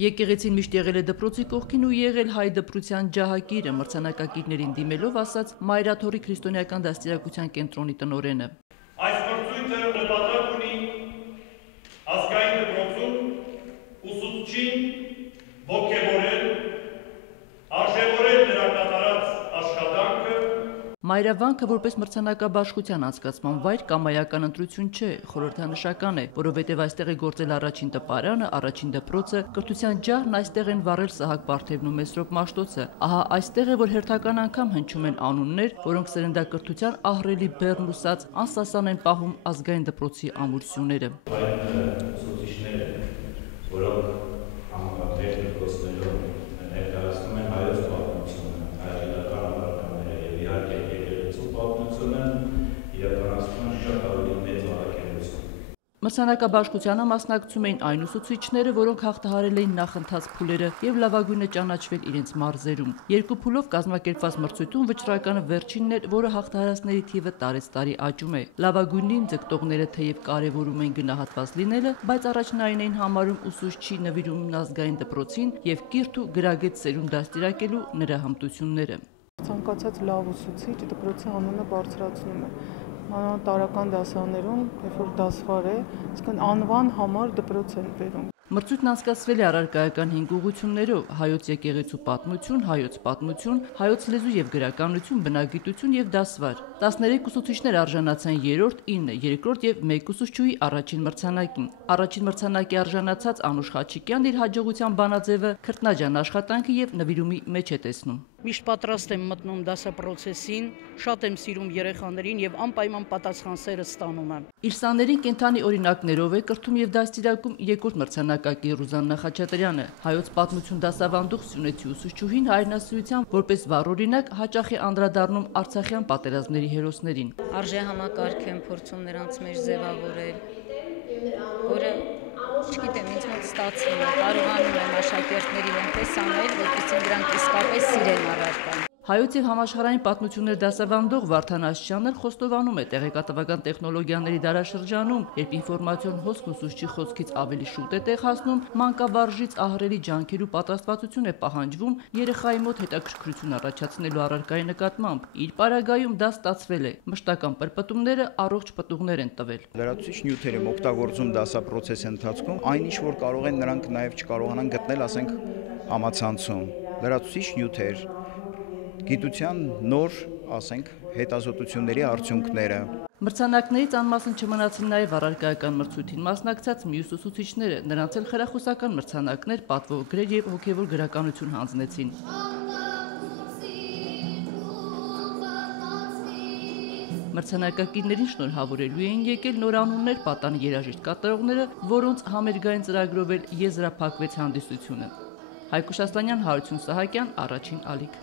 Եկեղեցին միշտ եղել է դպրոցի կողքին ու եղել հայ դպրության ջահակիրը, մրցանակակիրներին դիմելով ասաց Մայրաթորի քրիստոնեական դաստիարակության կենտրոնի տնօրենը։ Այս մրցույթը նպատակ ունի ազգային դպրոցում ուսուցչին ոգևորել, արժևորել նրա կատարած աշխատանքը։ Մայրավանքը որպես մրցանակաբաշխության անցկացման վայր կամայական ընտրություն չէ, խորհրդանշական է, որովհետև այստեղ է գործել առաջին տպարանը, առաջին դպրոցը, կրթության ջահն այստեղ են վառել Սահակ Բարթևն ու Մեսրոպ Մաշտոցը։ Ահա այստեղ է, որ հերթական անգամ հնչում են անուններ, որոնք սերնդակրթության ահռելի բեռն լուսած անսասան են պահում ազգային դպրոցի ամուրությունները։ Մրցանակաբաշխությանը մասնակցում էին այն ուսուցիչները, որոնք հաղթահարել էին նախընթաց փուլերը եւ լավագույնը ճանաչվել իրենց մարզերում։ Երկու փուլով կազմակերպված մրցույթում վճռականը վերջինն էր, որը հաղթահարածների թիվը տարեցտարի աճում է։ Լավագույնին ձգտողները թեև կարևորում են գնահատված լինելը, բայց առաջնային էին համարում ուսուցչի նվիրումն ազգային դպրոցին եւ կիրթ ու գրագետ սերունդ դաստիարակելու նրա հմտությունները։ Ցանկացած լավ ուսուցիչ դպրոցի անունը բարձրացնում է։ Մանավանդ տարրական դասաներում, երբ որ դասվար է, այսինքն անվան համար դպրոց են բերում։ Մրցույթն անցկացվել է առարկայական 5 ուղղություններով՝ հայոց եկեղեցու պատմություն, հայոց պատմություն, հայոց լեզու եւ գրականություն, բնագիտություն եւ դասվար։ 13 ուսուցիչներ արժանացան 3-րդ, 9, 2-րդ եւ 1 ուսուցչուհի առաջին մրցանակին։ Առաջին մրցանակի արժանացած Անուշ Խաչիկյանն իր հաջողության բանաձևը քրտնաջան աշխատանքի եւ նվիրումի մեջ է տեսնում։ Միշտ պատրաստ եմ մտնում դասապրոցեսին, շատ եմ սիրում երեխաներին եւ անպայման պատասխան սերը ստանում եմ։ Իր սաներին կենթանի օրինակներով է կրթում եւ դաստիարակում երկրորդ մրցանակակիր Ռուզաննա Խաչատրյանը։ Հայոց պատմություն դասավանդող Սյունեցի ուսուցչուհին հայրենասիրության որպես վառ օրինակ հաճախ է անդրադառնում արցախյան պատերազմների հերոսներին։ Արժե համակարգ եմ փորձում նրանց մեջ ձևավորել, որը չգիտեմ, ինձ մոտ ստացվում է, կարողանում եմ աշակերտներին այնպես անել, որպեսզի նրանք իսկապես սիրեն առարկան։ Հայոց եւ համաշխարհային պատմություններ դասավանդող Վարդան Աշճյանն խոստովանում է տեղեկատվական տեխնոլոգիաների դարաշրջանում, երբ ինֆորմացիոն հոսք ուսուցչի խոսքից ավելի շուտ է տեղ հասնում, մանկավարժից ահռելի ջանքեր ու պատրաստվածություն է պահանջվում երեխայի մոտ հետաքրքրություն առաջացնելու առարկայի նկատմամբ։ Իր պարագայում դա ստացվել է։ Մշտական պրպտումները առողջ պտուղներ են տվել։ Լրացուցիչ նյութեր եմ օգտագործում դասապրոցեսի ընթացքում, այնինչ որ կարող են նրանք նաև չկարողանան գտնել, ասենք, համացանցում։ Լրացուցիչ նյութեր, գիտության նոր, ասենք, հետազոտությունների արդյունքները։ Մրցանակներից անմասն չմնացին նաև առարկայական մրցույթին մասնակցած մյուս ուսուցիչները, նրանց էլ խրախուսական մրցանակներ, պատվո գրեր եւ հոգեվոր գրականություն հանձնեցին։ Մրցանակակիրներին շնորհավորելու էին եկել նորանուններ պատանի երաժիշտ կատարողները, որոնց համերգային ծրագրով էլ եզրափակվեց հանդիսությունը։ Հայկուշ Ասլանյան, Հարություն Սահակյան, Առաջին ալիք։